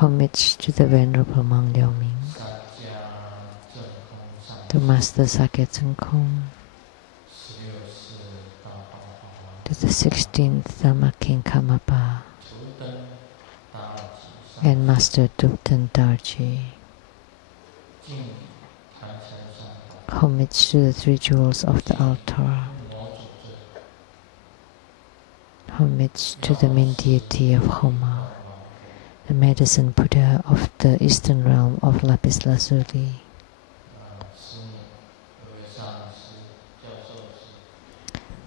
Homage to the Venerable Monk Liao Ming, to Master Sakya Tsung Kong, to the 16th Dharma King Karmapa, and Master Dupten Darji. Homage to the 3 jewels of the altar. Homage to the main deity of Homa, the medicine Buddha of the eastern realm of Lapis Lazuli.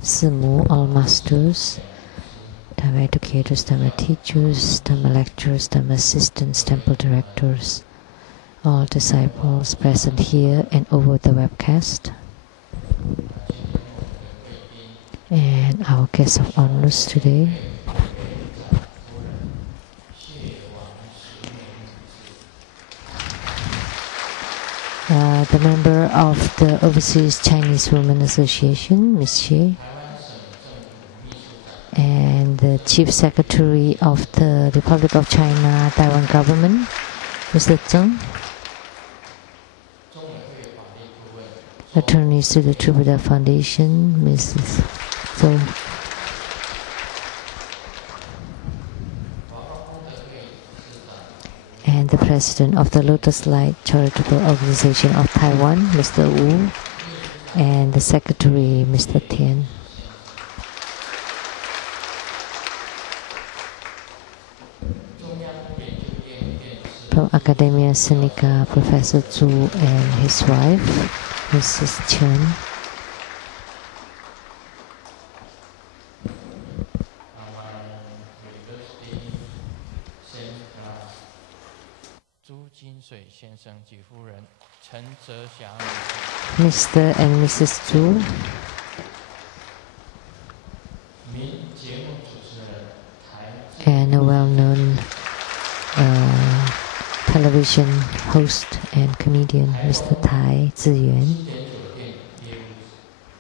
Simu, all masters, Dharma educators, Dharma teachers, Dharma lecturers, Dharma assistants, temple directors, all disciples present here and over the webcast, and our guest of honors today, the member of the Overseas Chinese Women Association, Ms. Xie, and the Chief Secretary of the Republic of China Taiwan government, Mr. Tsang, attorneys to the True Buddha Foundation, Mrs. Tsang, and the President of the Lotus Light Charitable Organization of Taiwan, Mr. Wu, and the Secretary, Mr. Tian. From Academia Sinica, Professor Zhu and his wife, Mrs. Chen. Mr. and Mrs. Zhu, and a well-known television host and comedian, Mr. Tai Ziyuan,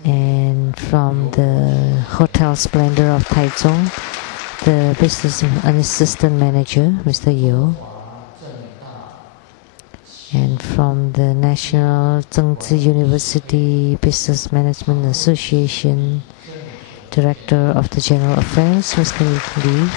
and from the Hotel Splendor of Taichung, the business and assistant manager, Mr. Yu, and from the National Zhengzi University Business Management Association, Director of the General Affairs, Mr. Li,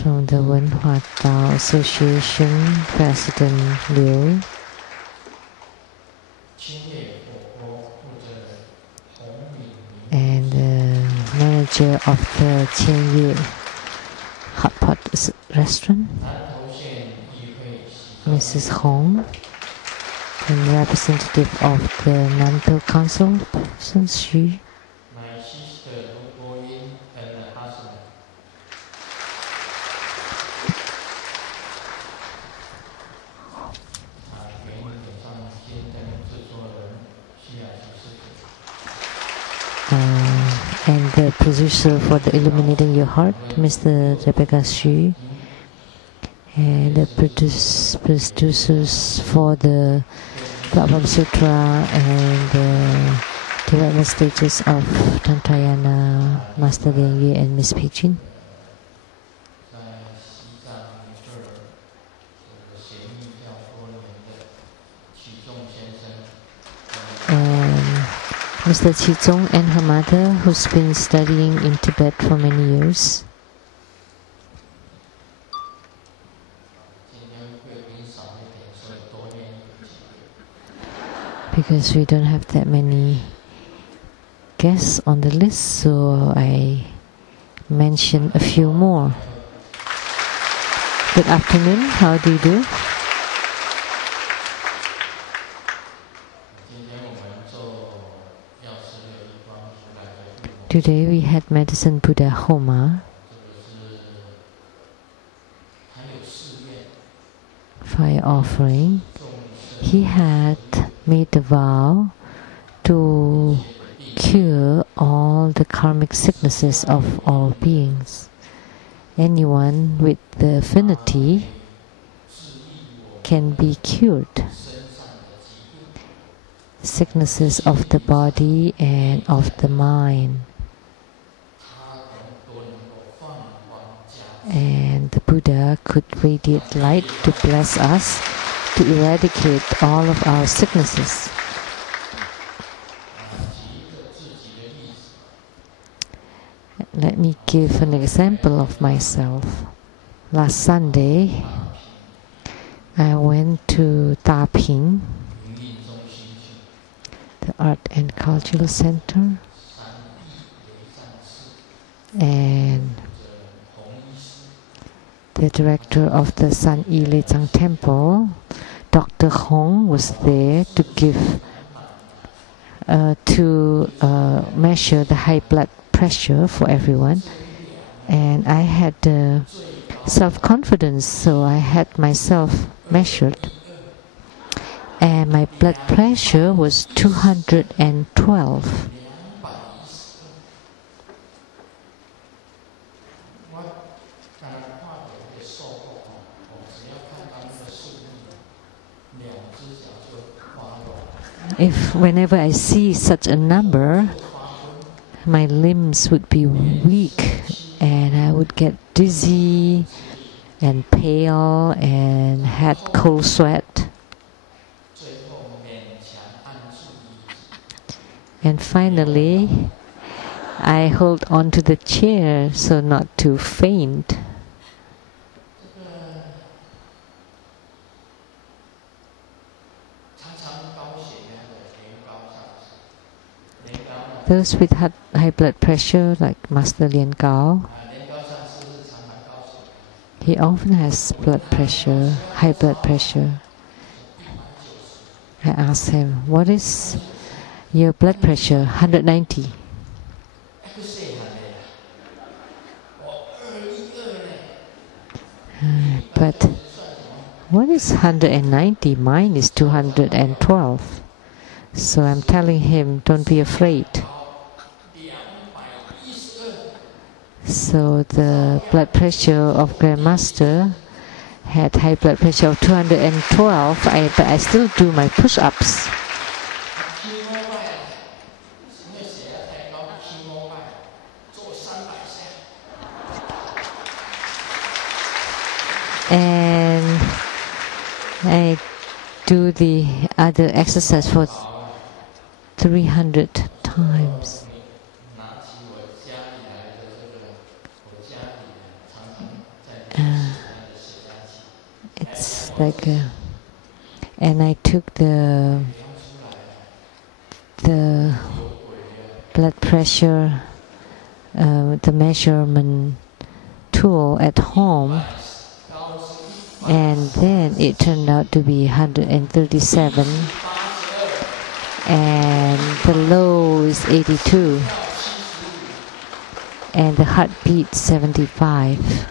from the Wenhua Dao Association, President Liu, and the manager of the Qianye Hot Pot restaurant, Mrs. Hong, and representative of the Nantou Council, Sun Xu, and the producer for the Illuminating Your Heart, Mr. Rebecca Xu, and the producers for the Bhagavad Sutra and the development stages of Tantrayana, Master Lian and Miss Peijin. Mr. Qizong and her mother, who's been studying in Tibet for many years. Because we don't have that many guests on the list, so I mention a few more. Good afternoon, how do you do? Today we had Medicine Buddha Homa, fire offering. He had made a vow to cure all the karmic sicknesses of all beings. Anyone with the affinity can be cured. sicknesses of the body and of the mind. And the Buddha could radiate light to bless us, to eradicate all of our sicknesses. Let me give an example of myself. Last Sunday, I went to Daping, the Art and Cultural Center, and the director of the San Yi Lei Tsang Temple, Dr. Hong, was there to give measure the high blood pressure for everyone. And I had self-confidence, so I had myself measured, and my blood pressure was 212. Whenever I see such a number, my limbs would be weak and I would get dizzy and pale and had cold sweat. And finally, I hold on to the chair so not to faint. Those with high blood pressure, like Master Lian Gao, he often has high blood pressure. I asked him, what is your blood pressure? 190. But what is 190? Mine is 212. So I'm telling him, don't be afraid. So the blood pressure of Grandmaster had high blood pressure of 212, but I still do my push-ups. And I do the other exercise for 300 times. It's like and I took the blood pressure, the measurement tool at home, and then it turned out to be 137, and the low is 82, and the heartbeat 75.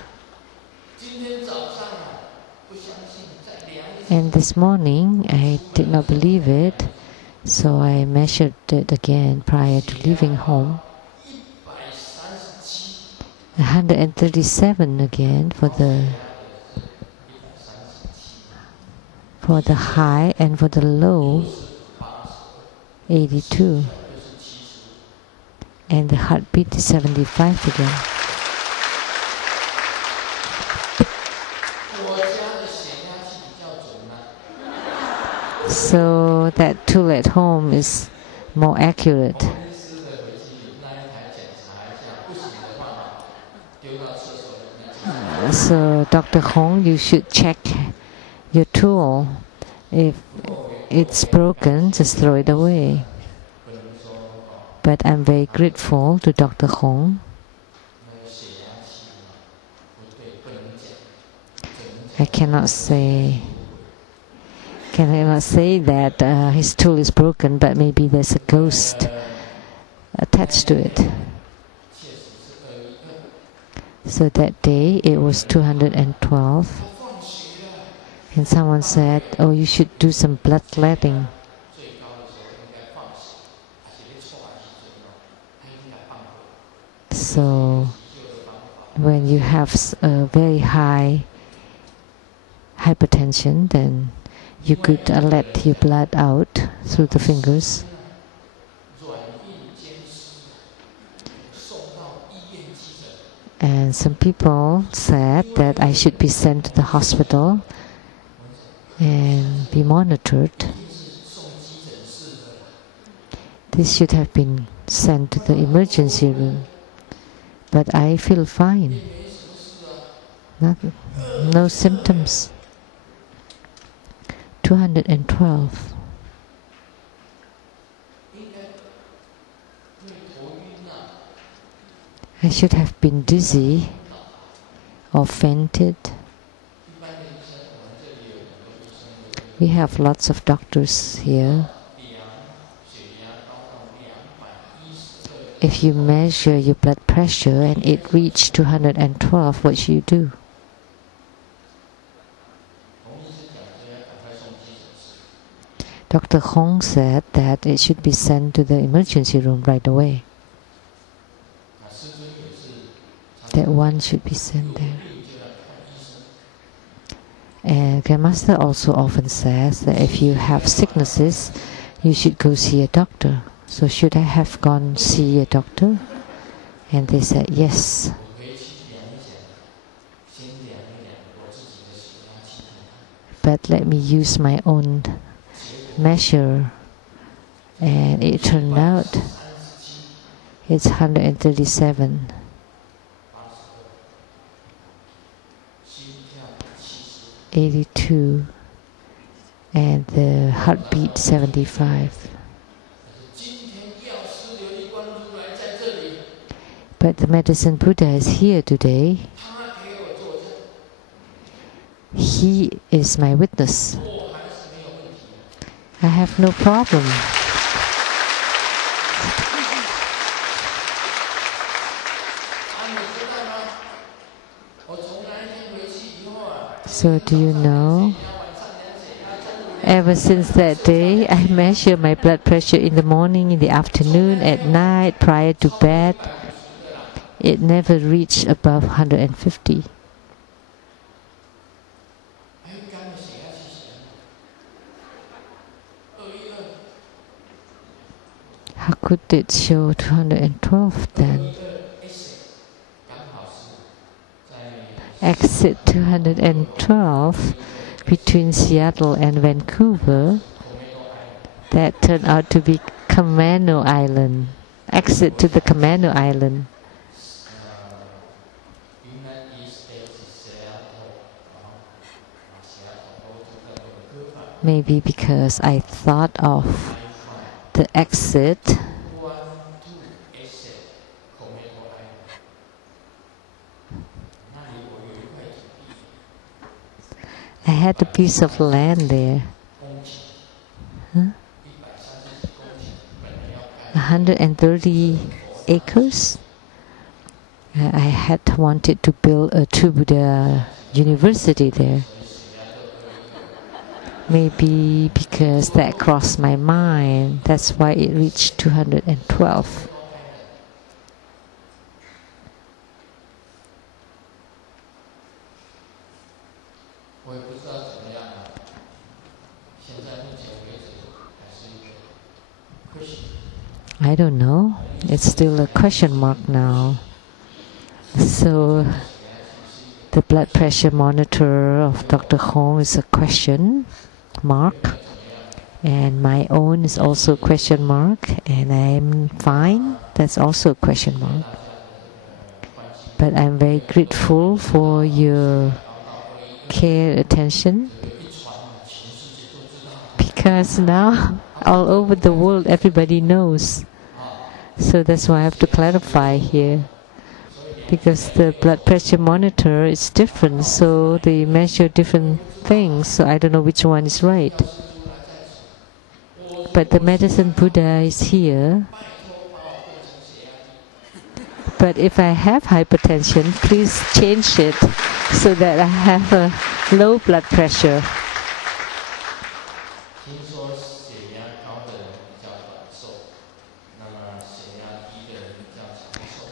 And this morning I did not believe it, so I measured it again prior to leaving home. 137 again for the high, and for the low 82, and the heartbeat is 75 again. So that tool at home is more accurate. So Dr. Hong, you should check your tool. If it's broken, just throw it away. But I'm very grateful to Dr. Hong. I cannot say that his tool is broken, but maybe there's a ghost attached to it. So that day it was 212, and someone said, oh, you should do some bloodletting. So when you have a very high hypertension, then you could let your blood out through the fingers. And some people said that I should be sent to the hospital and be monitored. This should have been sent to the emergency room. But I feel fine. No symptoms. 212. I should have been dizzy or fainted. We have lots of doctors here. If you measure your blood pressure and it reached 212, what should you do? Dr. Hong said that it should be sent to the emergency room right away. That one should be sent there. And Grandmaster also often says that if you have sicknesses, you should go see a doctor. So should I have gone see a doctor? And they said yes. But let me use my own measure, and it turned out it's 137. (82) and the heartbeat 75. But the medicine Buddha is here today. He is my witness. I have no problem. So do you know? Ever since that day, I measure my blood pressure in the morning, in the afternoon, at night, prior to bed. It never reached above 150. How could it show 212 then? Exit 212 between Seattle and Vancouver. That turned out to be Kamano Island. Exit to the Kamano Island. Maybe because I thought of the exit I had a piece of land there. 130 acres. I had wanted to build a True Buddha University there. Maybe because that crossed my mind, that's why it reached 212. I don't know. It's still a question mark now. So the blood pressure monitor of Dr. Hong is a question mark, and my own is also a question mark, and I'm fine. That's also a question mark. But I'm very grateful for your care, attention, because now all over the world everybody knows. So that's why I have to clarify here, because the blood pressure monitor is different, so they measure different things, so I don't know which one is right. But the medicine Buddha is here. But if I have hypertension, please change it so that I have a low blood pressure.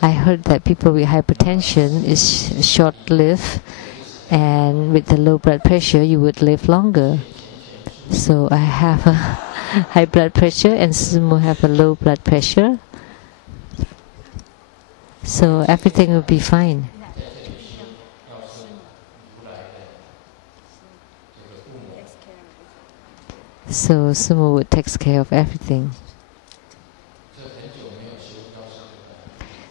I heard that people with hypertension is short-lived, and with the low blood pressure you would live longer. So I have a high blood pressure and Sumo have a low blood pressure. So everything will be fine. So Sumo would take care of everything.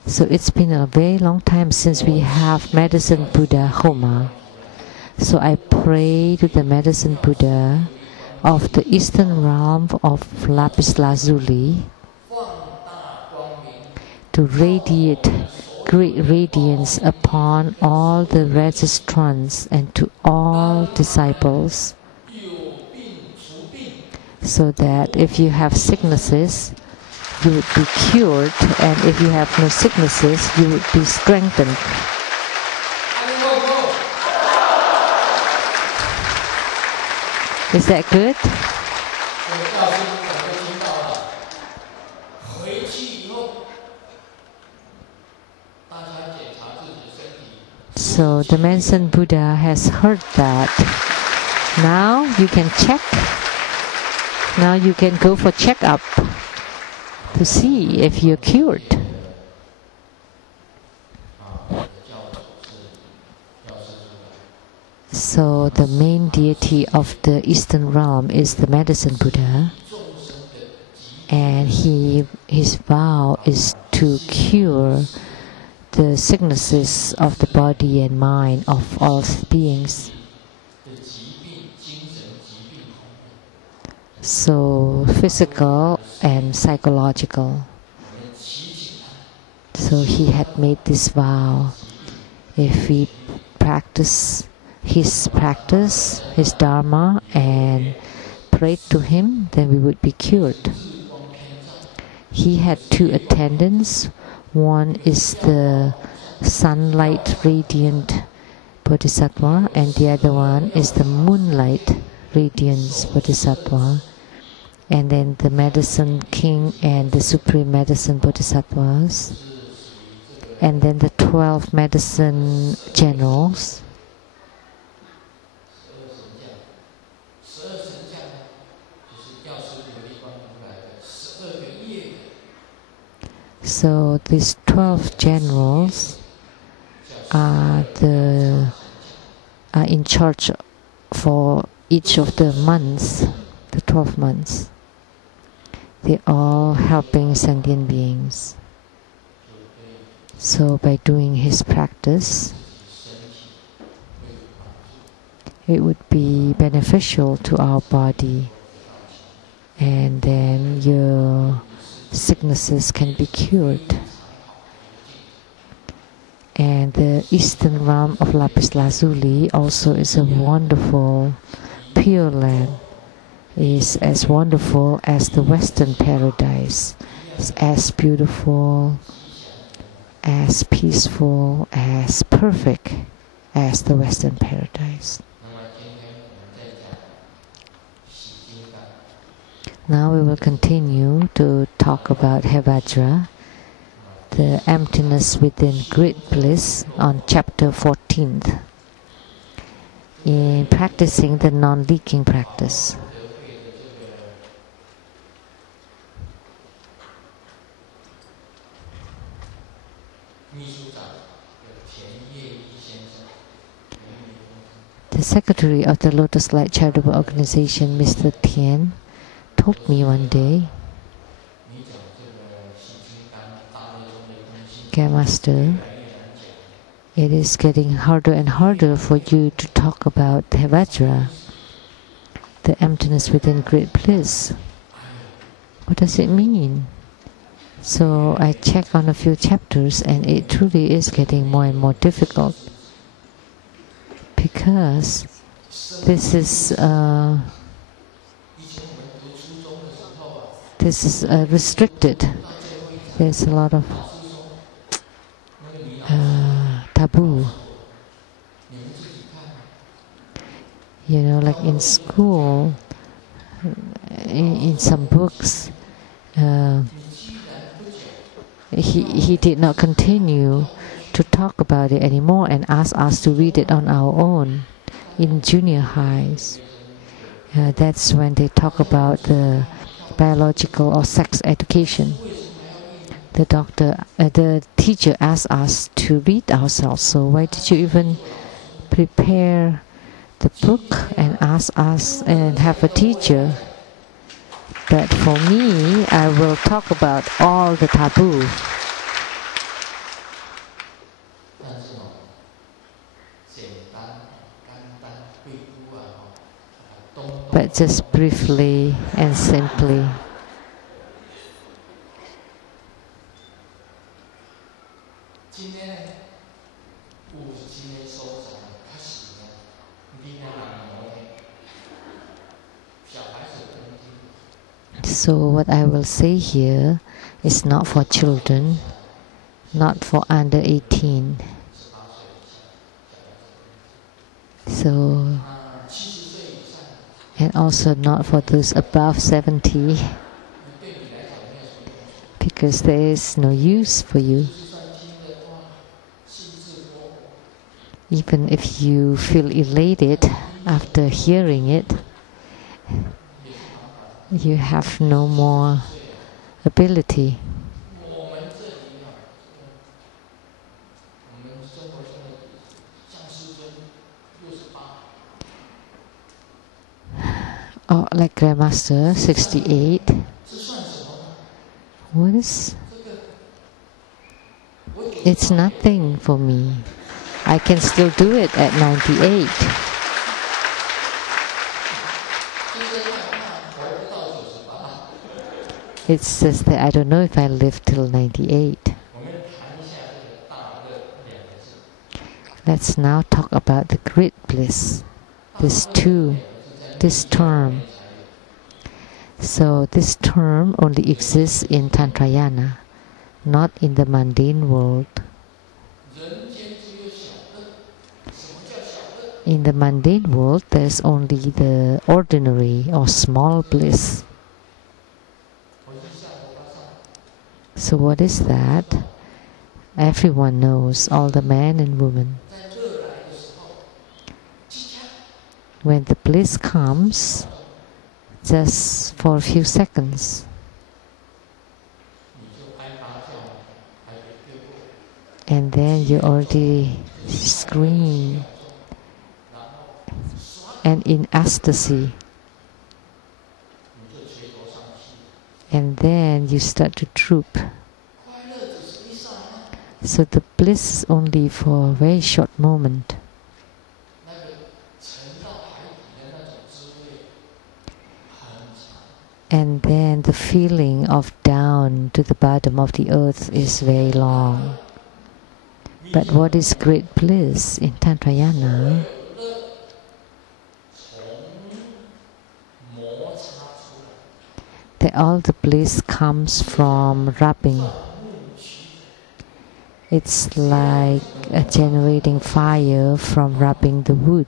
So it's been a very long time since we have Medicine Buddha Homa. So I pray to the Medicine Buddha of the Eastern realm of Lapis Lazuli to radiate great radiance upon all the registrants and to all disciples, so that if you have sicknesses, you would be cured, and if you have no sicknesses, you would be strengthened. Is that good? So the Medicine Buddha has heard that. Now you can check. Now you can go for checkup to see if you're cured. So the main deity of the Eastern realm is the Medicine Buddha, and his vow is to cure the sicknesses of the body and mind of all beings. So physical and psychological. So he had made this vow. If we practice his Dharma, and prayed to him, then we would be cured. He had two attendants. One is the sunlight radiant Bodhisattva, and the other one is the moonlight radiance Bodhisattva. And then the Medicine King and the Supreme Medicine Bodhisattvas. And then the 12 Medicine Generals. So these 12 generals are in charge for each of the months, the 12 months. They're all helping sentient beings. So by doing his practice, it would be beneficial to our body, and then your sicknesses can be cured. And the Eastern realm of Lapis Lazuli also is a wonderful, pure land. It is as wonderful as the Western paradise. It's as beautiful, as peaceful, as perfect as the Western paradise. Now we will continue to talk about Hevajra, the emptiness within Great Bliss, on chapter 14th, in practicing the non-leaking practice. The secretary of the Lotus Light Charitable Organization, Mr. Tian, told me one day, "Game Master, it is getting harder and harder for you to talk about Hevajra, the emptiness within Great Bliss. What does it mean?" So I checked on a few chapters, and it truly is getting more and more difficult, because this is restricted. There's a lot of taboo. You know, like in school, in some books, he did not continue to talk about it anymore and asked us to read it on our own in junior highs. That's when they talk about the biological or sex education. The teacher asked us to read ourselves. So why did you even prepare the book and ask us and have a teacher? But for me, I will talk about all the taboo. But just briefly and simply. So what I will say here is not for children, not for under 18. So, and also not for those above 70, because there is no use for you. Even if you feel elated after hearing it, you have no more ability. Oh, like Grandmaster, 68. What is? It's nothing for me. I can still do it at 98. It's just that I don't know if I live till 98. Let's now talk about the Great Bliss. This term. So this term only exists in Tantrayana, not in the mundane world. In the mundane world, there's only the ordinary or small bliss. So what is that? Everyone knows, all the men and women. When the bliss comes, just for a few seconds, and then you already scream and in ecstasy, and then you start to droop. So the bliss is only for a very short moment. And then the feeling of down to the bottom of the earth is very long. But what is great bliss in Tantrayana? That all the bliss comes from rubbing. It's like generating fire from rubbing the wood.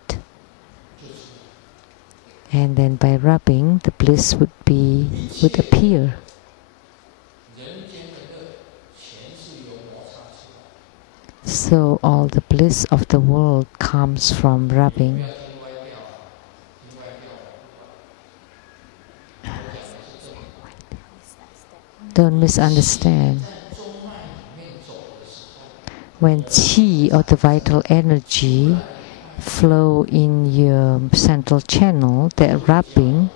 And then by rubbing, the bliss would appear. So all the bliss of the world comes from rubbing. Don't misunderstand. When qi or the vital energy flow in your central channel, that rubbing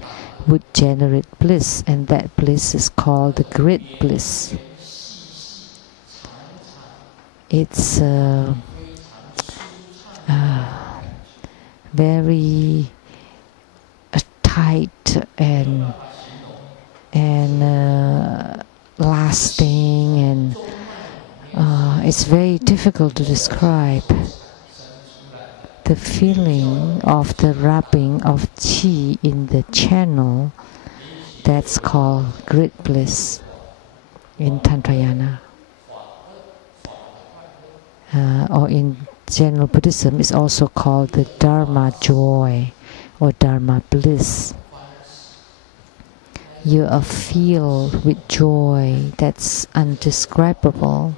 would generate bliss, and that bliss is called the great bliss. It's very tight and lasting, and it's very difficult to describe. The feeling of the rubbing of qi in the channel, that's called great bliss in Tantrayana. Or in general Buddhism, it's also called the Dharma joy or Dharma bliss. You are filled with joy that's undescribable.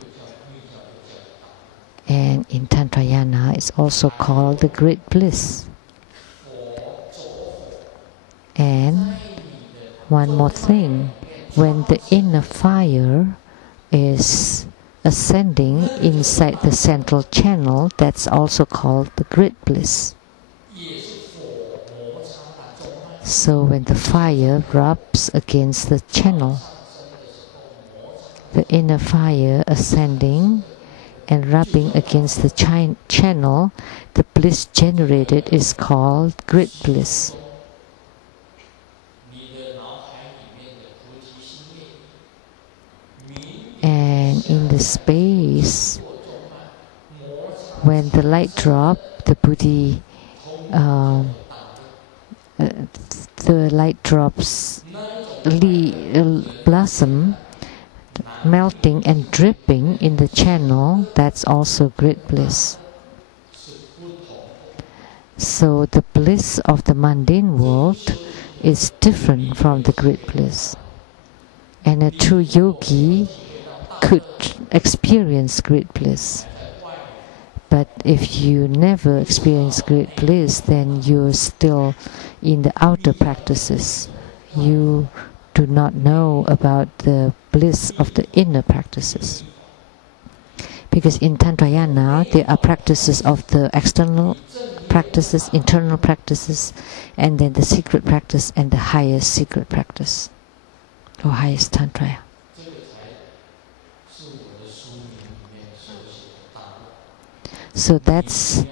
And in Tantrayana, it's also called the great bliss. One more thing, when the inner fire is ascending inside the central channel, that's also called the Great Bliss. So when the fire rubs against the channel, the inner fire ascending and rubbing against the channel, the bliss generated is called Great Bliss. And in the space, when the light drop, the Buddhi, the light drops blossom, melting and dripping in the channel, that's also Great Bliss. So the bliss of the mundane world is different from the Great Bliss. And a true yogi could experience Great Bliss. But if you never experience Great Bliss, then you're still in the outer practices. You do not know about the bliss of the inner practices. Because in Tantrayana, there are practices of the external practices, internal practices, and then the secret practice and the highest secret practice, or highest Tantra. So that's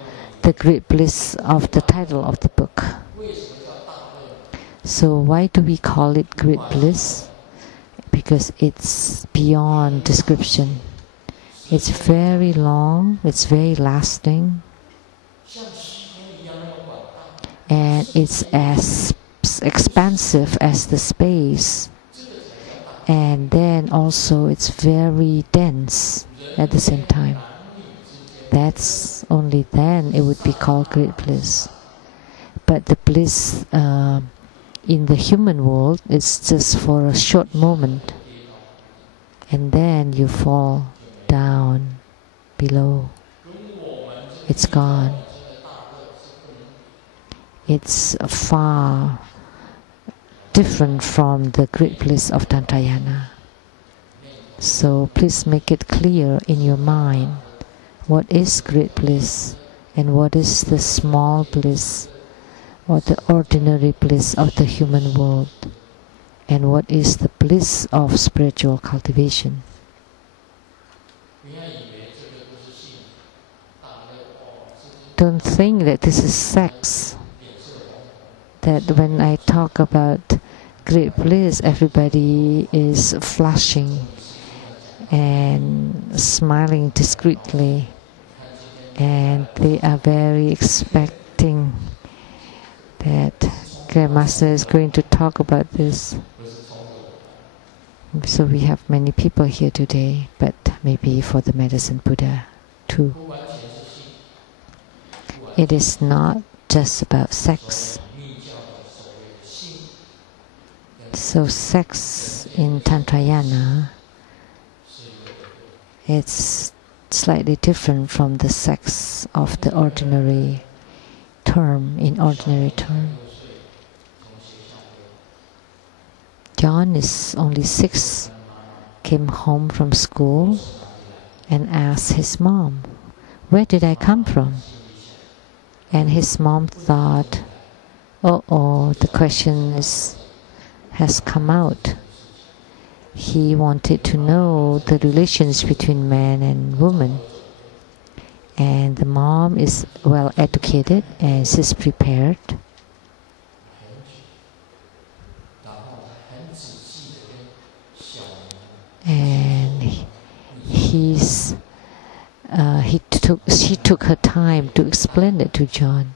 the great bliss of the title of the book. So why do we call it great bliss? Because it's beyond description. It's very long, it's very lasting, and it's as expansive as the space, and then also it's very dense at the same time. That's only then it would be called great bliss. But the bliss in the human world is just for a short moment, and then you fall down below. It's gone. It's far different from the great bliss of Tantrayana. So please make it clear in your mind what is great bliss and what is the small bliss or the ordinary bliss of the human world, and what is the bliss of spiritual cultivation. Don't think that this is sex, that when I talk about great bliss, everybody is flushing and smiling discreetly, and they are very expecting that Grandmaster is going to talk about this. So we have many people here today, but maybe for the Medicine Buddha too. It is not just about sex. So sex in Tantrayana, it's slightly different from the sex of the ordinary term, in ordinary term. John is only 6, came home from school and asked his mom, "Where did I come from?" And his mom thought, "Oh, the question has come out." He wanted to know the relations between man and woman. And the mom is well educated and she's prepared. And she took her time to explain it to John.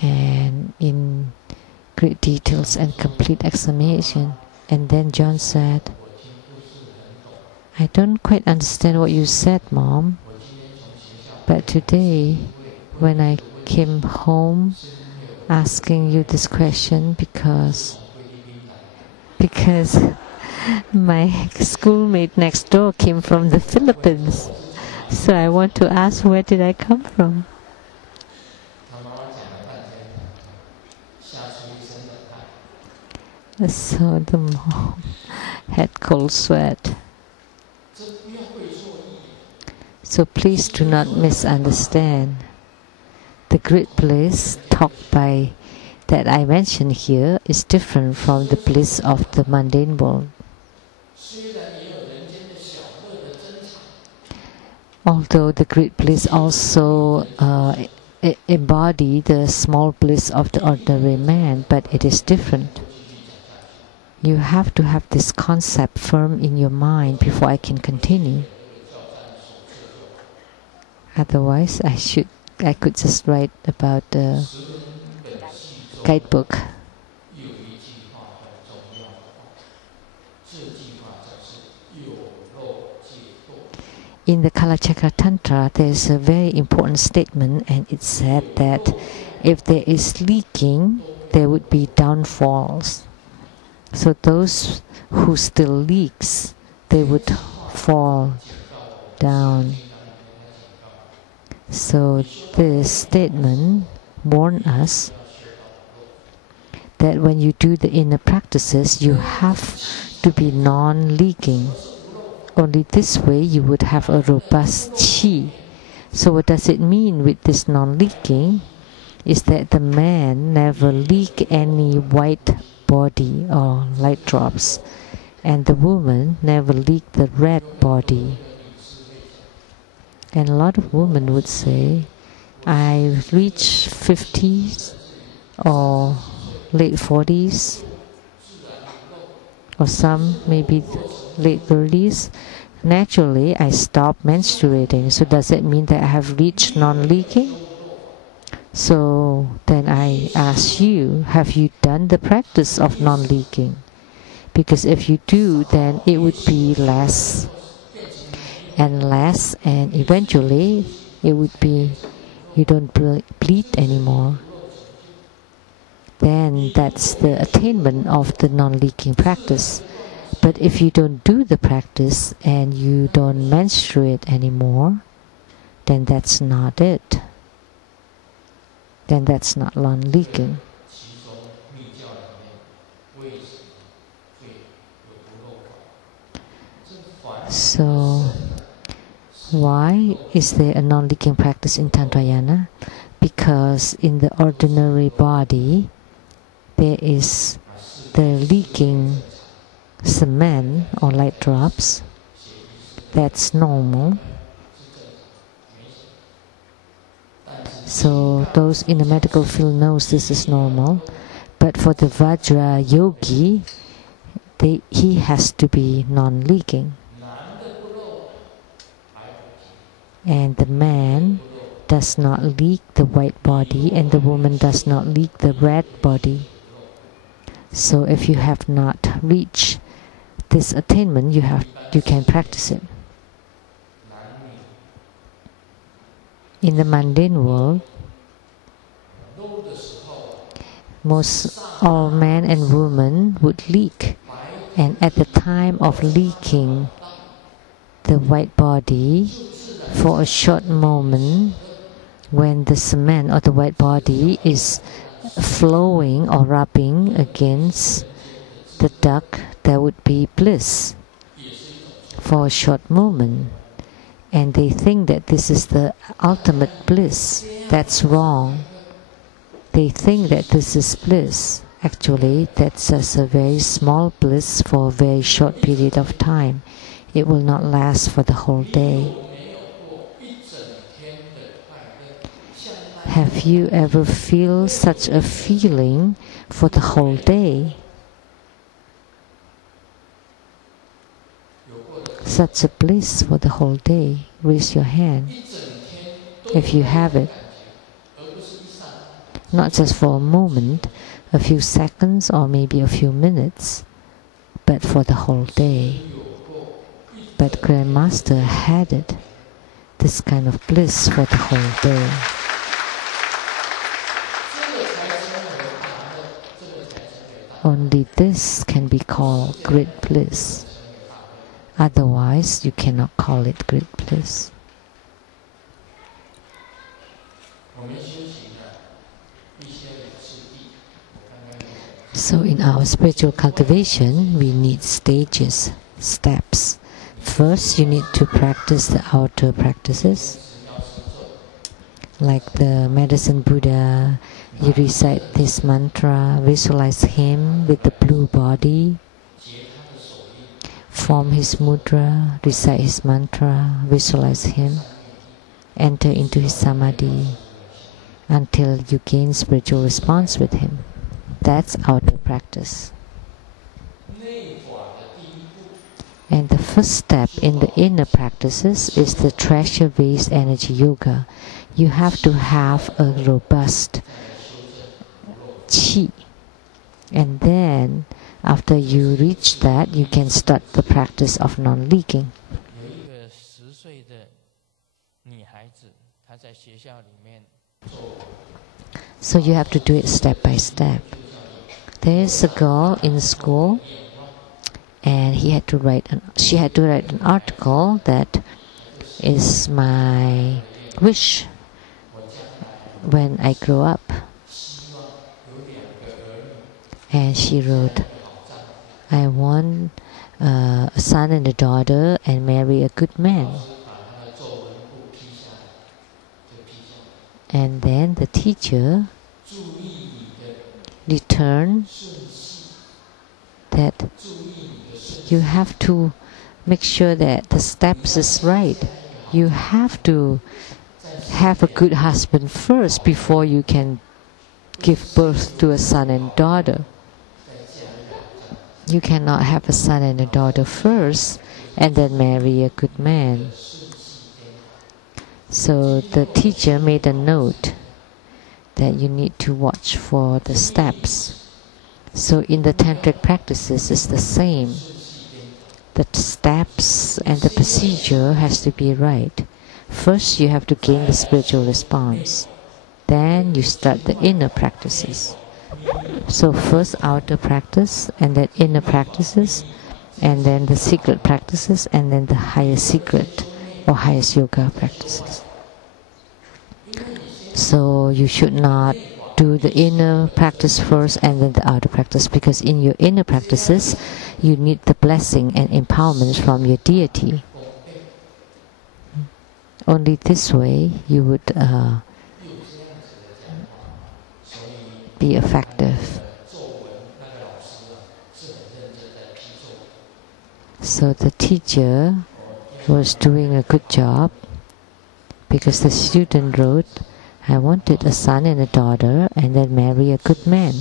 And in great details and complete explanation. And then John said, "I don't quite understand what you said, Mom. But today, when I came home asking you this question because my schoolmate next door came from the Philippines. So I want to ask, where did I come from?" So the mom had cold sweat. So please do not misunderstand. The Great Bliss talked by that I mentioned here is different from the bliss of the mundane world. Although the Great Bliss also embody the small bliss of the ordinary man, but it is different. You have to have this concept firm in your mind before I can continue. Otherwise, I could just write about the guidebook. In the Kalachakra Tantra, there is a very important statement, and it said that if there is leaking, there would be downfalls. So those who still leaks, they would fall down. So this statement warns us that when you do the inner practices, you have to be non-leaking. Only this way you would have a robust qi. So what does it mean with this non-leaking? Is that the man never leak any white body or light drops, and the woman never leak the red body. And a lot of women would say, I reach 50s or late 40s, or some maybe late 30s. Naturally, I stop menstruating. So does it mean that I have reached non-leaking? So then I ask you, have you done the practice of non-leaking? Because if you do, then it would be less and less, and eventually it would be you don't bleed anymore. Then that's the attainment of the non-leaking practice. But if you don't do the practice and you don't menstruate anymore, then that's not it. Then that's not non-leaking. So why is there a non-leaking practice in Tantrayana? Because in the ordinary body, there is the leaking cement or light drops. That's normal. So those in the medical field knows this is normal. But for the Vajra yogi, he has to be non-leaking. And the man does not leak the white body, and the woman does not leak the red body. So if you have not reached this attainment, you can practice it. In the mundane world, all men and women would leak, and at the time of leaking the white body, for a short moment, when the cement or the white body is flowing or rubbing against the duct, there would be bliss for a short moment. And they think that this is the ultimate bliss. That's wrong. They think that this is bliss. Actually, that's just a very small bliss for a very short period of time. It will not last for the whole day. Have you ever feel such a feeling for the whole day? Such a bliss for the whole day? Raise your hand if you have it. Not just for a moment, a few seconds or maybe a few minutes, but for the whole day. But Grandmaster had it, this kind of bliss for the whole day. Only this can be called great bliss. Otherwise, you cannot call it great bliss. So in our spiritual cultivation, we need stages, steps. First, you need to practice the outer practices. Like the medicine Buddha, you recite this mantra, visualize him with the blue body, form his mudra, recite his mantra, visualize him, enter into his samadhi until you gain spiritual response with him. That's outer practice. And the first step in the inner practices is the treasure-based energy yoga. You have to have a robust qi. And then, after you reach that, you can start the practice of non-leaking. So you have to do it step by step. There is a girl in school, and she had to write an article that is my wish when I grow up. And she wrote, I want a son and a daughter and marry a good man. And then the teacher returned that you have to make sure that the steps is right. You have to have a good husband first before you can give birth to a son and daughter. You cannot have a son and a daughter first and then marry a good man. So the teacher made a note that you need to watch for the steps. So in the tantric practices, it's the same. The steps and the procedure has to be right. First, you have to gain the spiritual response. Then you start the inner practices. So first outer practice, and then inner practices, and then the secret practices, and then the higher secret or highest yoga practices. So you should not do the inner practice first and then the outer practice, because in your inner practices you need the blessing and empowerment from your deity. Only this way you would be effective. So the teacher was doing a good job, because the student wrote, I wanted a son and a daughter and then marry a good man.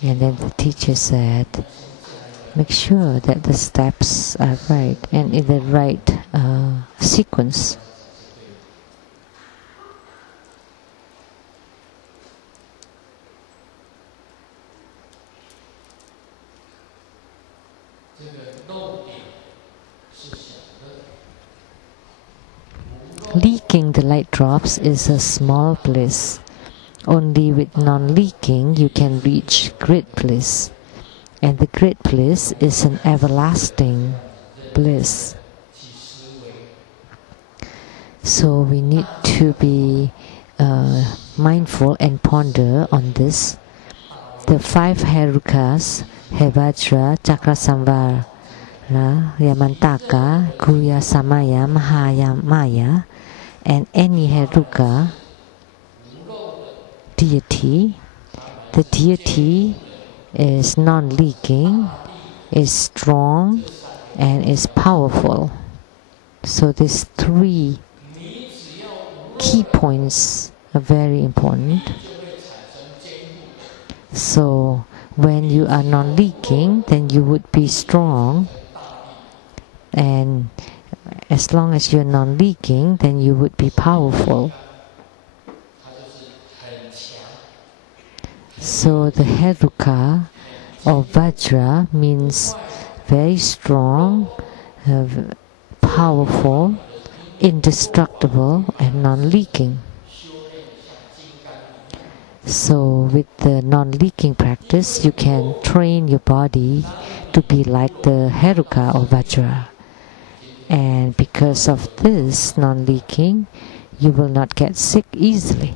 And then the teacher said, make sure that the steps are right and in the right sequence. Leaking the light drops is a small bliss. Only with non-leaking you can reach great bliss. And the great bliss is an everlasting bliss. So we need to be mindful and ponder on this. The 5 Herukas, Hevajra, Chakra Samvara, Yamantaka, Guya Samaya, Mahayamaya, and any Heruka deity, the deity is non-leaking, is strong, and is powerful. So these 3 key points are very important. So when you are non-leaking, then you would be strong, and as long as you're non-leaking, then you would be powerful. So the Heruka or Vajra means very strong, powerful, indestructible, and non-leaking. So with the non-leaking practice, you can train your body to be like the Heruka or Vajra. And because of this non-leaking, you will not get sick easily.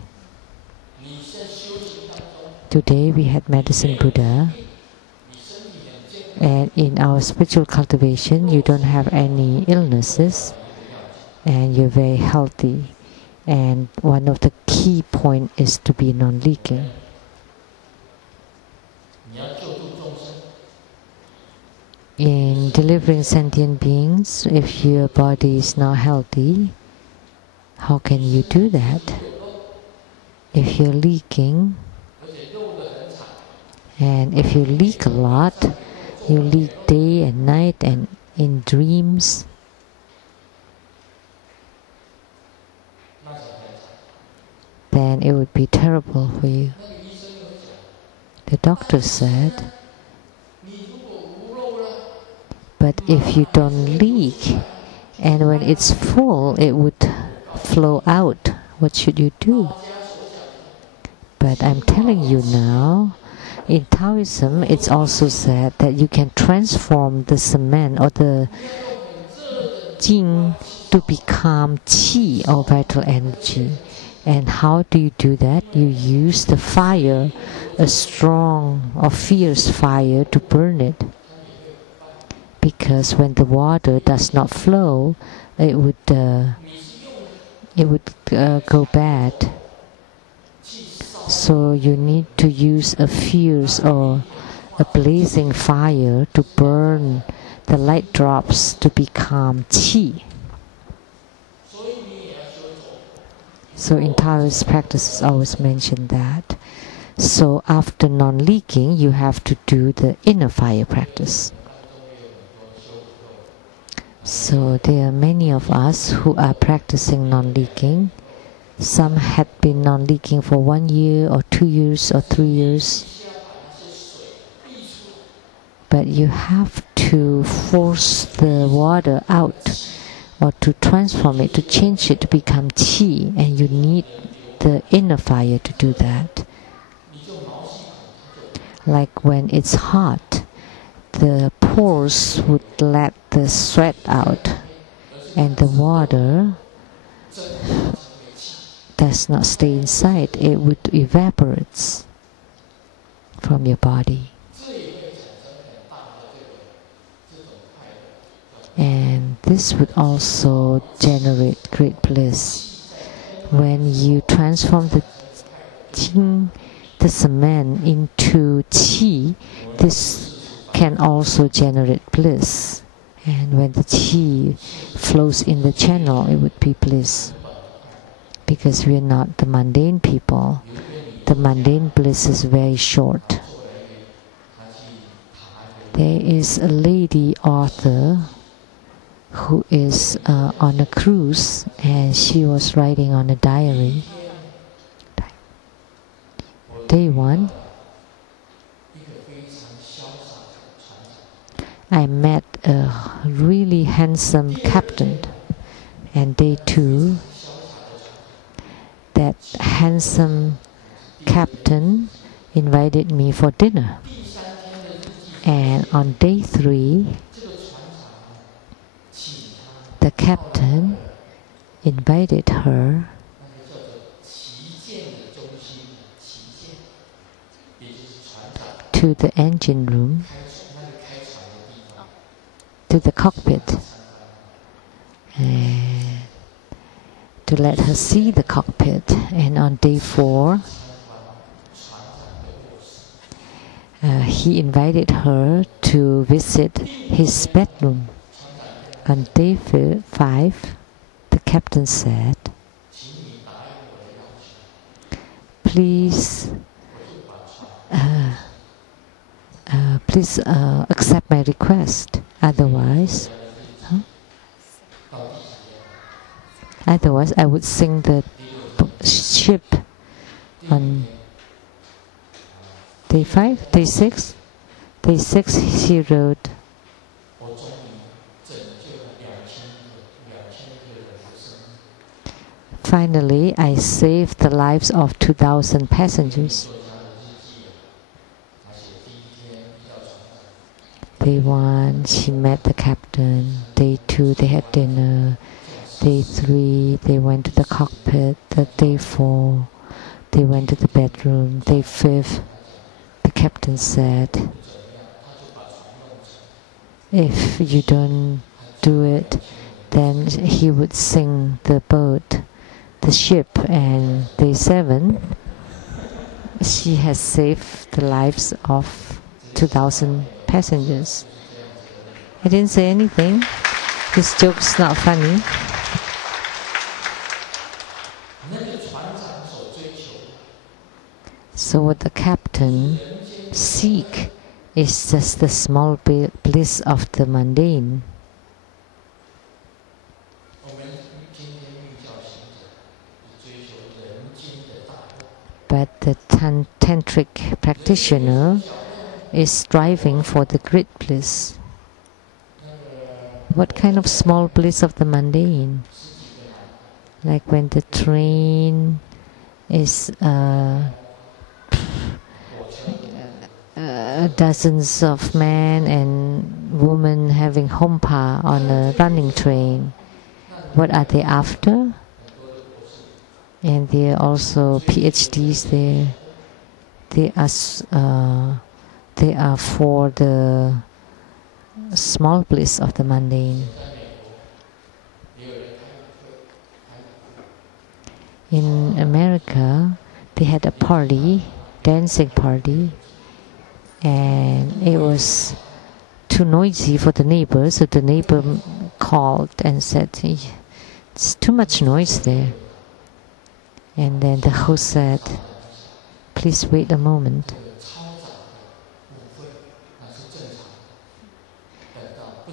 Today we had Medicine Buddha. And in our spiritual cultivation, you don't have any illnesses. And you're very healthy. And one of the key points is to be non-leaking. In delivering sentient beings, if your body is not healthy, how can you do that? If you're leaking, and if you leak a lot, you leak day and night and in dreams, then it would be terrible for you. The doctor said, but if you don't leak, and when it's full, it would flow out, what should you do? But I'm telling you now, in Taoism, it's also said that you can transform the cement or the jing to become qi or vital energy. And how do you do that? You use the fire, a strong or fierce fire, to burn it. Because when the water does not flow, it would go bad. So you need to use a fierce or a blazing fire to burn the light drops to become qi. So in Taoist practices always mention that. So after non-leaking, you have to do the inner fire practice. So there are many of us who are practicing non-leaking. Some had been non-leaking for 1 year or 2 years or 3 years. But you have to force the water out or to transform it, to change it to become qi, and you need the inner fire to do that. Like when it's hot, the pores would let the sweat out, and the water does not stay inside, it would evaporate from your body. And this would also generate great bliss. When you transform the jing, the cement, into qi, this can also generate bliss. And when the qi flows in the channel, it would be bliss. Because we are not the mundane people. The mundane bliss is very short. There is a lady author who is on a cruise, and she was writing on a diary. Day 1, I met a really handsome captain, and day 2, that handsome captain invited me for dinner. And on day 3, the captain invited her to the engine room, to the cockpit, and to let her see the cockpit. And on day 4, he invited her to visit his bedroom. On day 5, the captain said, please accept my request. Otherwise I would sink the ship. On day 5, day 6, he wrote, finally, I saved the lives of 2,000 passengers. Day 1, she met the captain. Day 2, they had dinner. Day 3, they went to the cockpit. Day 4, they went to the bedroom. Day 5, captain said, if you don't do it, then he would sink the boat, the ship. And day 7, she has saved the lives of 2,000 passengers. I didn't say anything. This joke's not funny. So what the captain seek is just the small bliss of the mundane. But the tantric practitioner is striving for the great bliss. What kind of small bliss of the mundane? Like when the train is dozens of men and women having hompa on a running train. What are they after? And there are also PhDs there. They are for the small bliss of the mundane. In America, they had a party, dancing party, and it was too noisy for the neighbors, so the neighbor called and said, it's too much noise there. And then the host said, please wait a moment.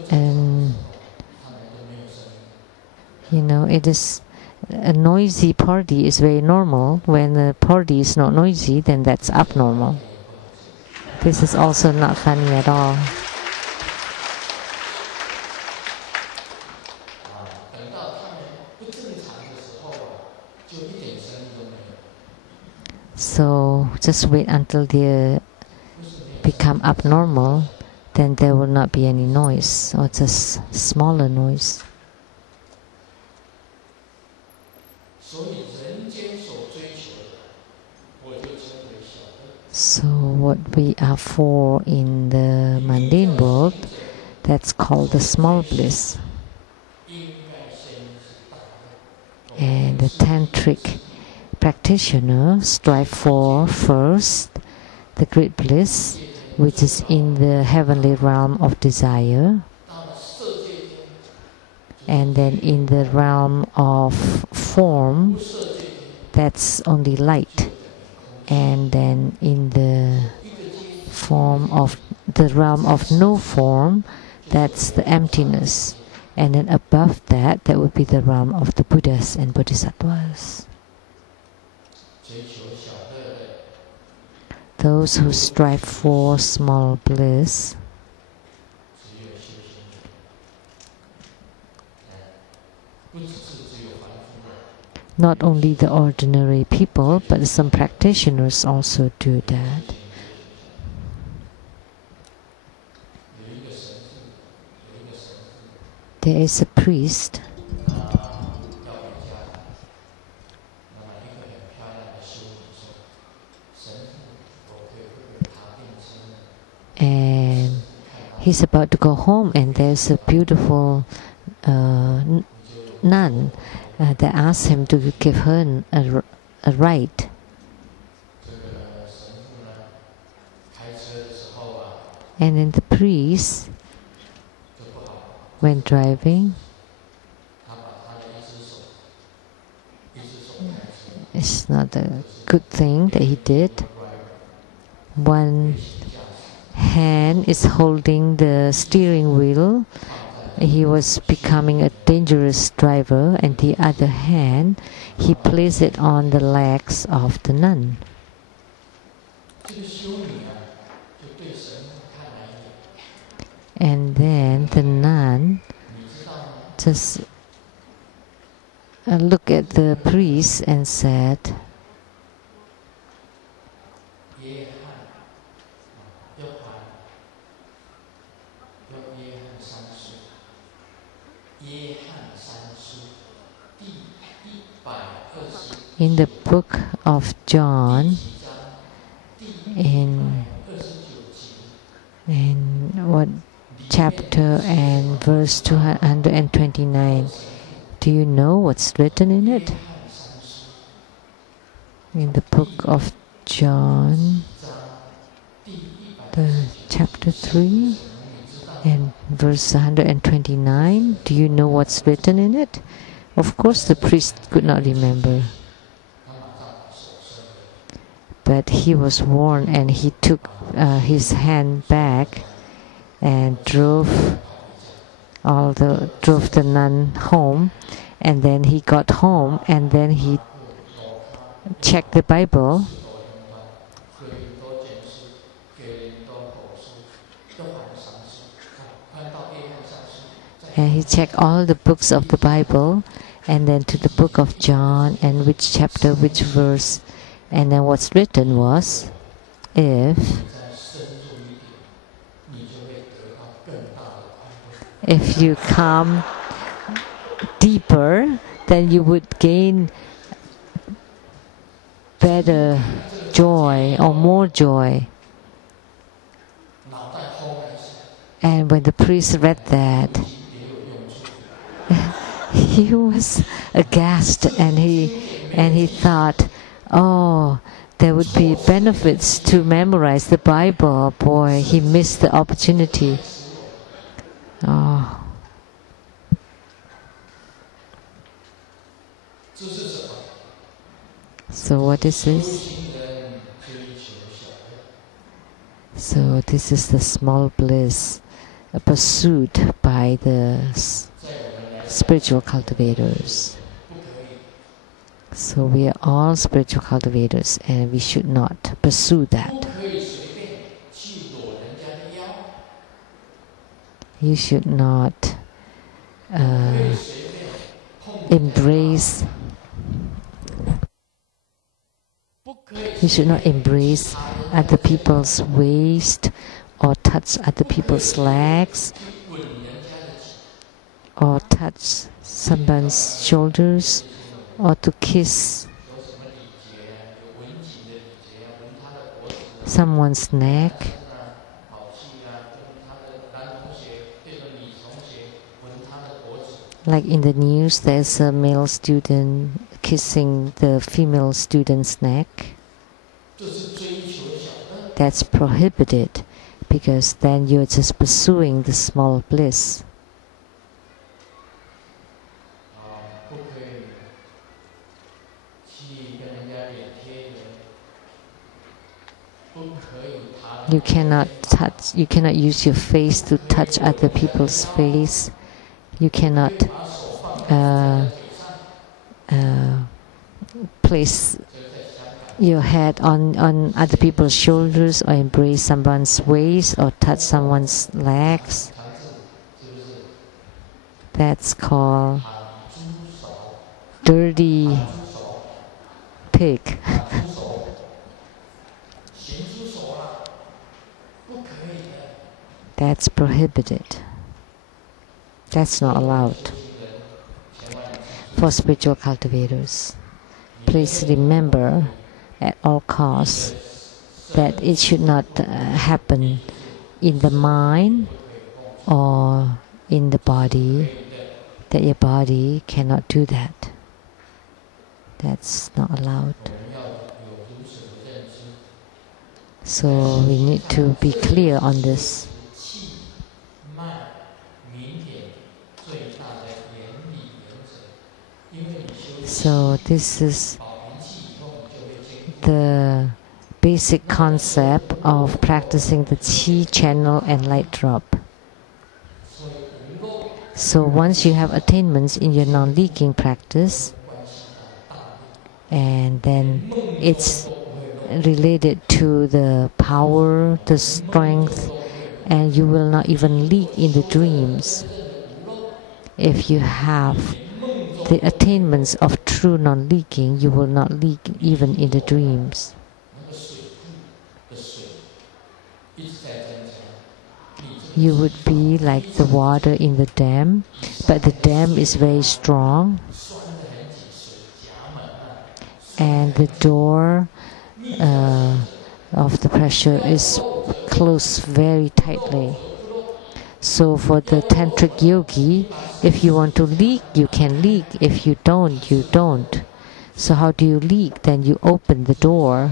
And it is a noisy party is very normal. When the party is not noisy, then that's abnormal. This is also not funny at all. So just wait until they become abnormal, then there will not be any noise, or just smaller noise. So what we are for in the mundane world, that's called the small bliss. And the tantric practitioner strive for first the great bliss, which is in the heavenly realm of desire, and then in the realm of form, that's only light, and then in the realm of no form, that's the emptiness, and then above that, that would be the realm of the Buddhas and Bodhisattvas. Those who strive for small bliss not only the ordinary people, but some practitioners also do that. There is a priest and he's about to go home, and there's a beautiful nun that asks him to give her a ride. And then the priest, when driving, it's not a good thing that he did. One hand is holding the steering wheel. He was becoming a dangerous driver, and the other hand, he placed it on the legs of the nun. And then the nun just looked at the priest and said, in the book of John, in And what chapter and verse 229? Do you know what's written in it? In the book of John, the chapter 3 and verse 129. Do you know what's written in it? Of course, the priest could not remember. But he was warned, and he took his hand back and drove the nun home. And then he got home, and then he checked the Bible. And he checked all the books of the Bible, and then to the book of John, and which chapter, which verse. And then what's written was, if you come deeper, then you would gain better joy or more joy. And when the priest read that, he was aghast, and he thought, oh, there would be benefits to memorize the Bible. Boy, he missed the opportunity. Oh. So what is this? So this is the small bliss pursued by the spiritual cultivators. So we are all spiritual cultivators, and we should not pursue that. You should not embrace. You should not embrace other people's waist, or touch other people's legs, or touch someone's shoulders, or to kiss someone's neck. Like in the news, there's a male student kissing the female student's neck. That's prohibited, because then you're just pursuing the small bliss. You cannot touch. You cannot use your face to touch other people's face. You cannot place your head on other people's shoulders, or embrace someone's waist, or touch someone's legs. That's called dirty pig. That's prohibited. That's not allowed for spiritual cultivators. Please remember at all costs that it should not happen in the mind or in the body, that your body cannot do that. That's not allowed. So we need to be clear on this. So this is the basic concept of practicing the Qi channel and light drop. So once you have attainments in your non-leaking practice, and then it's related to the power, the strength, and you will not even leak in the dreams. If you have the attainments of true non-leaking, you will not leak even in the dreams. You would be like the water in the dam, but the dam is very strong, and the door of the pressure is close very tightly. So for the tantric yogi, if you want to leak, you can leak. If you don't, you don't. So how do you leak? Then you open the door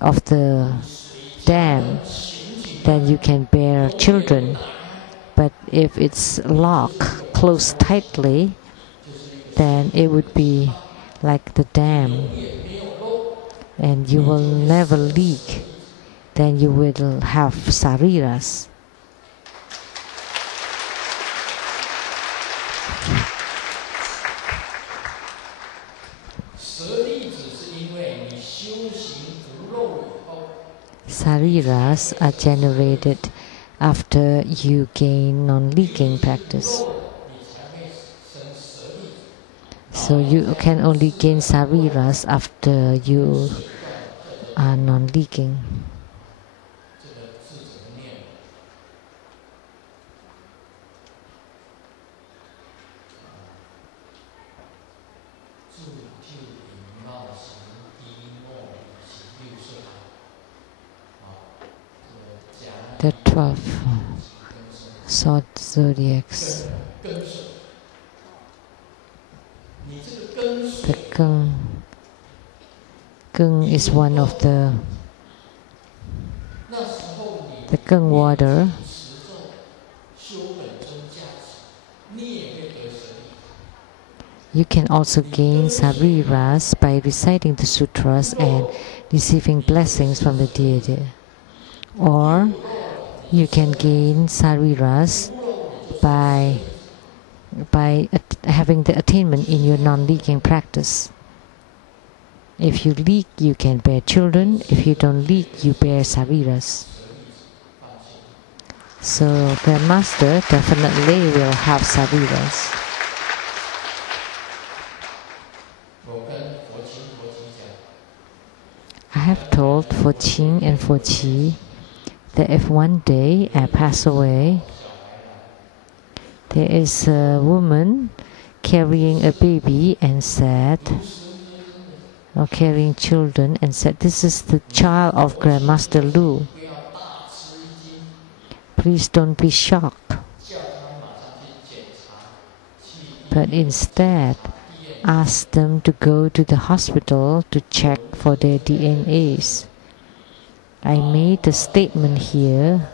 of the dam. Then you can bear children. But if it's locked, closed tightly, then it would be like the dam. And you will never leak. Then you will have sariras. Sariras are generated after you gain non-leaking practice. So you can only gain sariras after you are non-leaking. The 12 sword zodiacs. The Geng is one of the Geng water. You can also gain sariras by reciting the sutras and receiving blessings from the deity. Or you can gain sariras by having the attainment in your non-leaking practice. If you leak, you can bear children. If you don't leak, you bear sariras. So Grandmaster definitely will have sariras. I have told for Qing and for Qi that if one day I pass away, there is a woman carrying a baby and said, or carrying children and said, "This is the child of Grandmaster Lu. Please don't be shocked." But instead, ask them to go to the hospital to check for their DNAs. I made a statement here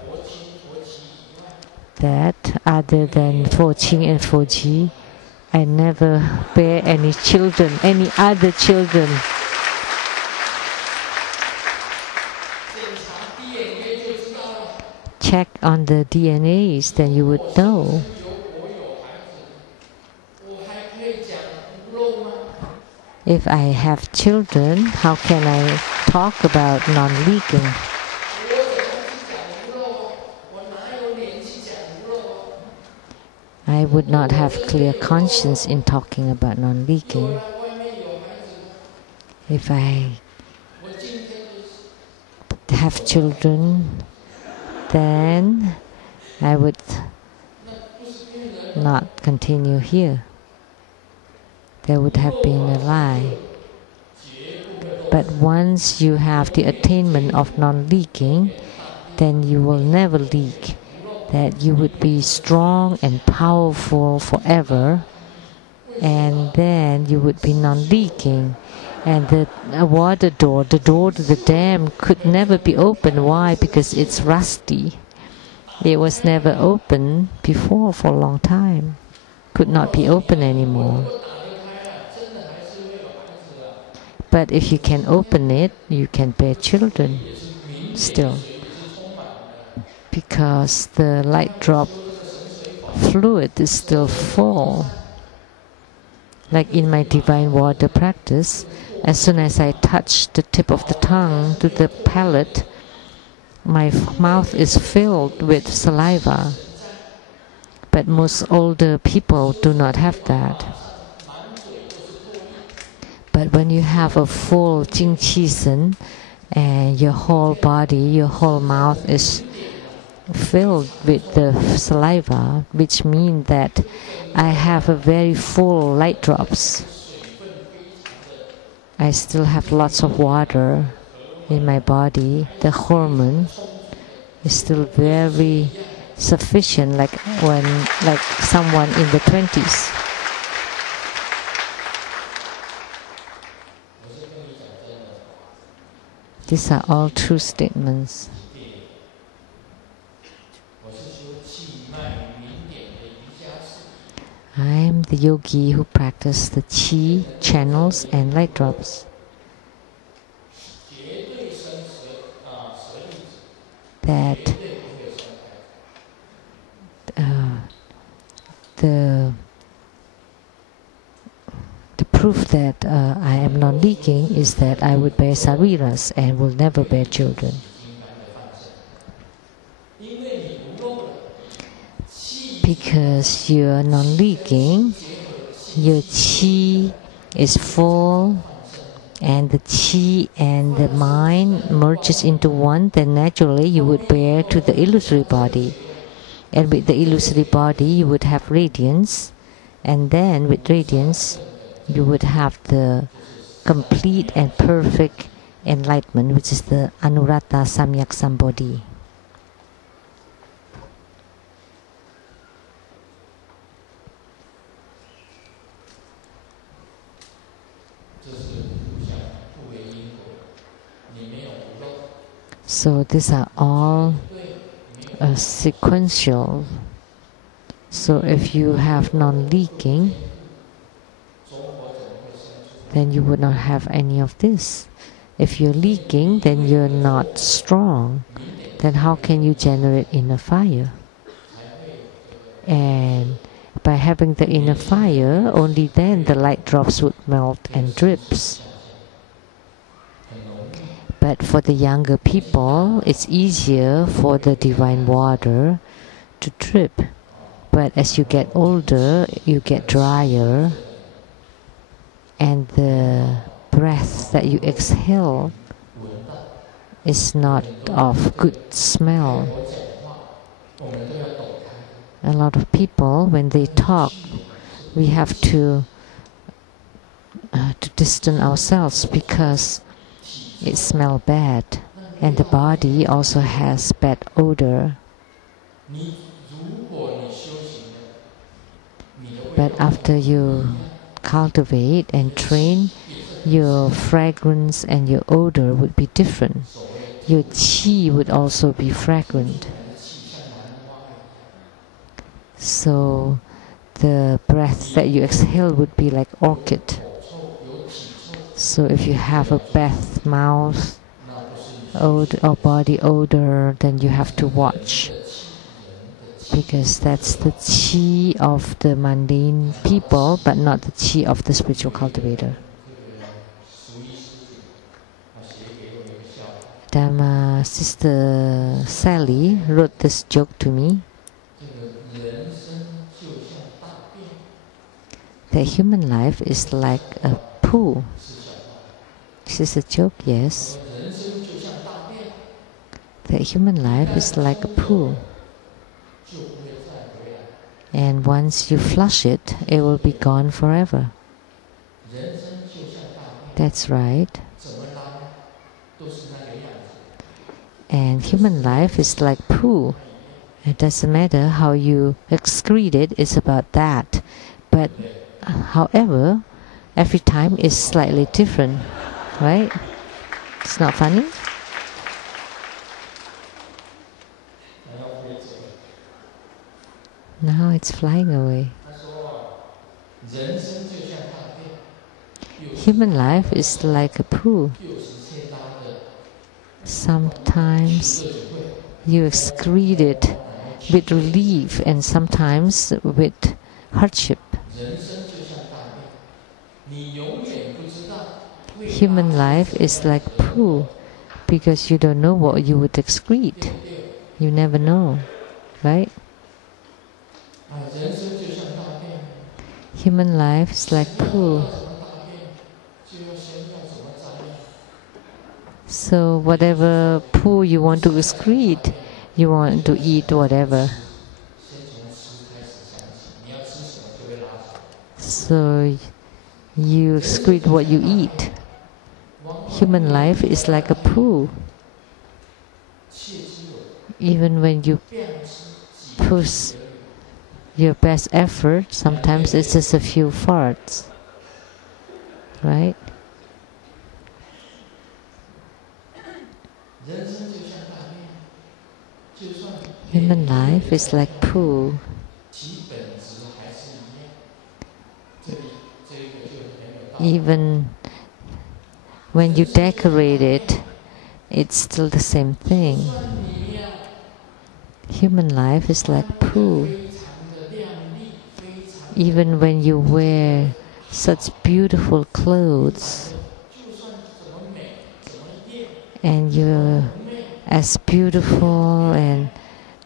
that other than for Qing and for Qi, I never bear any children, any other children. Check on the DNAs, then you would know. If I have children, how can I talk about non-leaking? I would not have clear conscience in talking about non-leaking. If I have children, then I would not continue here. There would have been a lie. But once you have the attainment of non-leaking, then you will never leak. That you would be strong and powerful forever, and then you would be non-leaking. And the water door, the door to the dam could never be opened. Why? Because it's rusty. It was never opened before for a long time. Could not be opened anymore. But if you can open it, you can bear children still. Because the light drop fluid is still full. Like in my divine water practice, as soon as I touch the tip of the tongue to the palate, my mouth is filled with saliva. But most older people do not have that. But when you have a full Jing Qi Sen, and your whole body, your whole mouth is filled with the saliva, which means that I have a very full light drops. I still have lots of water in my body, the hormone. is still very sufficient, like someone in the 20s. These are all true statements. I am the yogi who practices the chi, channels, and light drops. That the proof that I am non-leaking is that I would bear sariras and will never bear children. Because you are non-leaking, your chi is full, and the chi and the mind merges into one, then naturally you would bear to the illusory body. And with the illusory body you would have radiance, and then with radiance you would have the complete and perfect enlightenment, which is the Anuruddha Samyak Sambodhi. So these are all sequential. So if you have non-leaking, then you would not have any of this. If you're leaking, then you're not strong. Then how can you generate inner fire? And by having the inner fire, only then the light drops would melt and drips. But for the younger people, it's easier for the divine water to drip. But as you get older, you get drier, and the breath that you exhale is not of good smell. A lot of people, when they talk, we have to distance ourselves because it smells bad, and the body also has bad odor. But after you cultivate and train, your fragrance and your odor would be different. Your chi would also be fragrant. So the breath that you exhale would be like orchid. So if you have a bad mouth odor or body odor, then you have to watch, because that's the chi of the mundane people, but not the chi of the spiritual cultivator. Dharma Sister Sally wrote this joke to me, that human life is like a pool. This is a joke, yes. That human life is like a pool. And once you flush it, it will be gone forever. That's right. And human life is like poo. It doesn't matter how you excrete it, it's about that. But however, every time is slightly different, right? It's not funny? Now it's flying away. Human life is like a pool. Sometimes you excrete it with relief and sometimes with hardship. Human life is like pool because you don't know what you would excrete. You never know, right? Human life is like pool. So whatever poo you want to excrete, you want to eat whatever. So you excrete what you eat. Human life is like a pool. even when you push your best effort, sometimes it's just a few farts, right? Human life is like pool. Even when you decorate it, it's still the same thing. Human life is like pool. Even when you wear such beautiful clothes and you're as beautiful and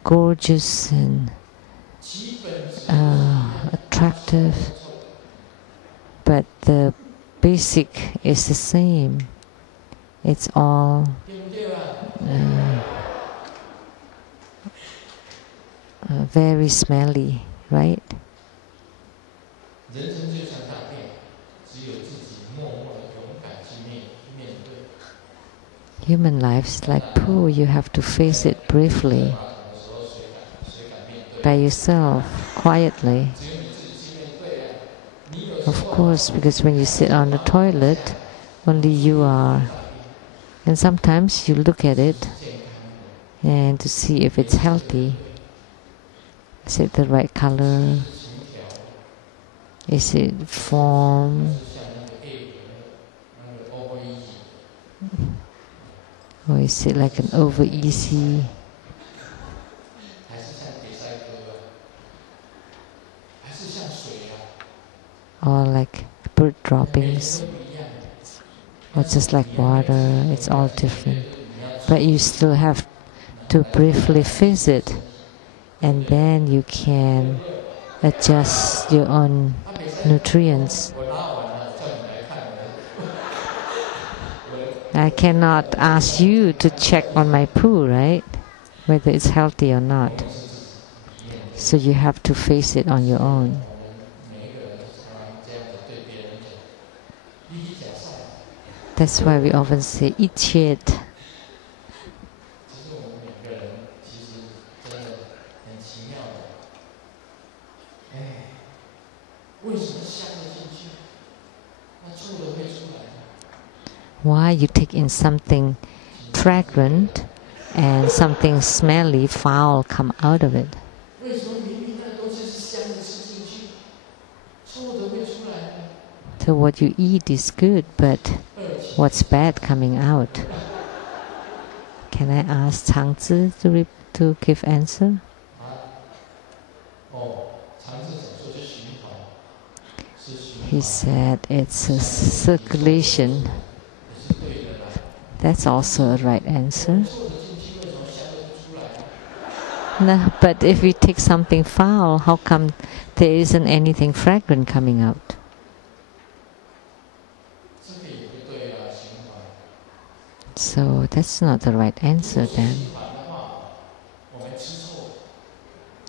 gorgeous and attractive, but the basic is the same. It's all very smelly, right? Human life is like pool. You have to face it briefly, by yourself, quietly. Of course, because when you sit on the toilet, only you are. And sometimes you look at it and to see if it's healthy. Is it the right color? Is it form? Or is it like an over easy? Or like bird droppings? Or just like water? It's all different. But you still have to briefly face it, and then you can adjust your own nutrients. I cannot ask you to check on my poo, right? Whether it's healthy or not. So you have to face it on your own. That's why we often say, eat shit. Why you take in something fragrant and something smelly, foul come out of it? So what you eat is good, but what's bad coming out? Can I ask Tsang to give answer? He said it's a circulation. That's also a right answer. No, but if we take something foul, how come there isn't anything fragrant coming out? So that's not the right answer then.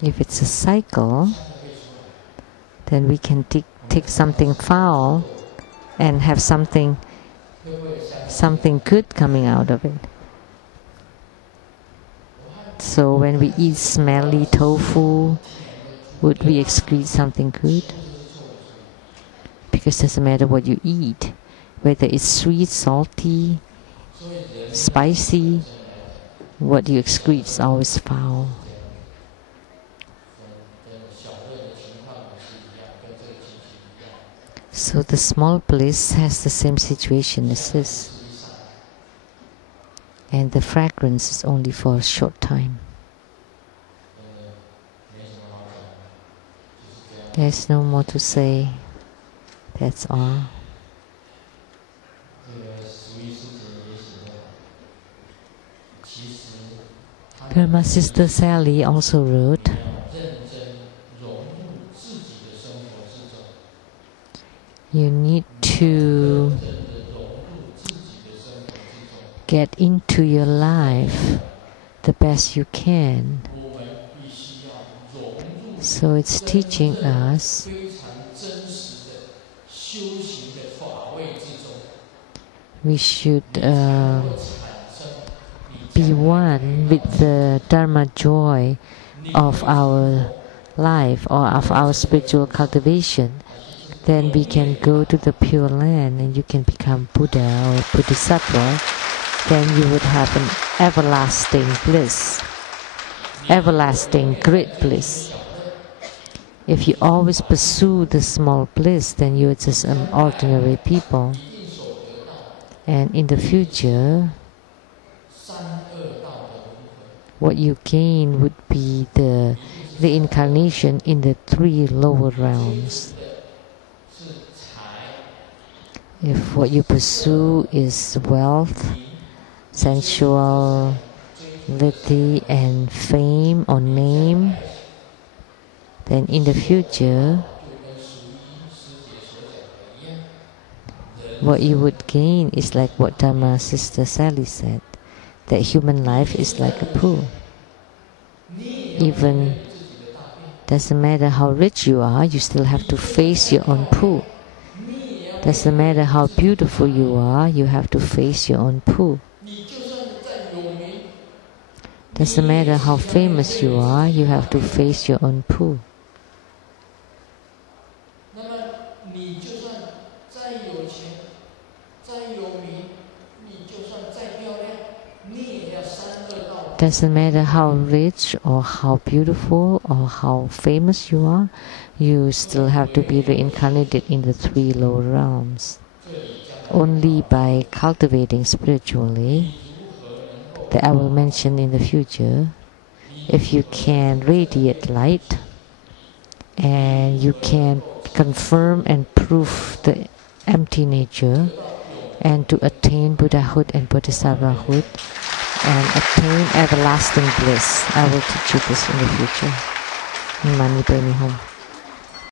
If it's a cycle, then we can take something foul and have something good coming out of it. So when we eat smelly tofu, would we excrete something good? Because it doesn't matter what you eat, whether it's sweet, salty, spicy, what you excrete is always foul. So the small bliss has the same situation as this. And the fragrance is only for a short time. There's no more to say. That's all. My sister Sally also wrote, you need to get into your life the best you can. So it's teaching us we should be one with the Dharma joy of our life or of our spiritual cultivation, then we can go to the Pure Land and you can become Buddha or Bodhisattva. Then you would have an everlasting bliss, everlasting great bliss. If you always pursue the small bliss, then you're just an ordinary people. And in the future, what you gain would be the reincarnation in the 3 lower realms. If what you pursue is wealth, sensuality, and fame or name, then in the future, what you would gain is like what Dharma Sister Sally said, that human life is like a pool. Even doesn't matter how rich you are, you still have to face your own pool. Doesn't matter how beautiful you are, you have to face your own pool. Doesn't matter how famous you are, you have to face your own pool. Doesn't matter how rich or how beautiful or how famous you are, you still have to be reincarnated in the 3 lower realms. Only by cultivating spiritually, that I will mention in the future, if you can radiate light and you can confirm and prove the empty nature, and to attain Buddhahood and Bodhisattvahood and attain everlasting bliss. I will teach you this in the future. Mani Padme Hum.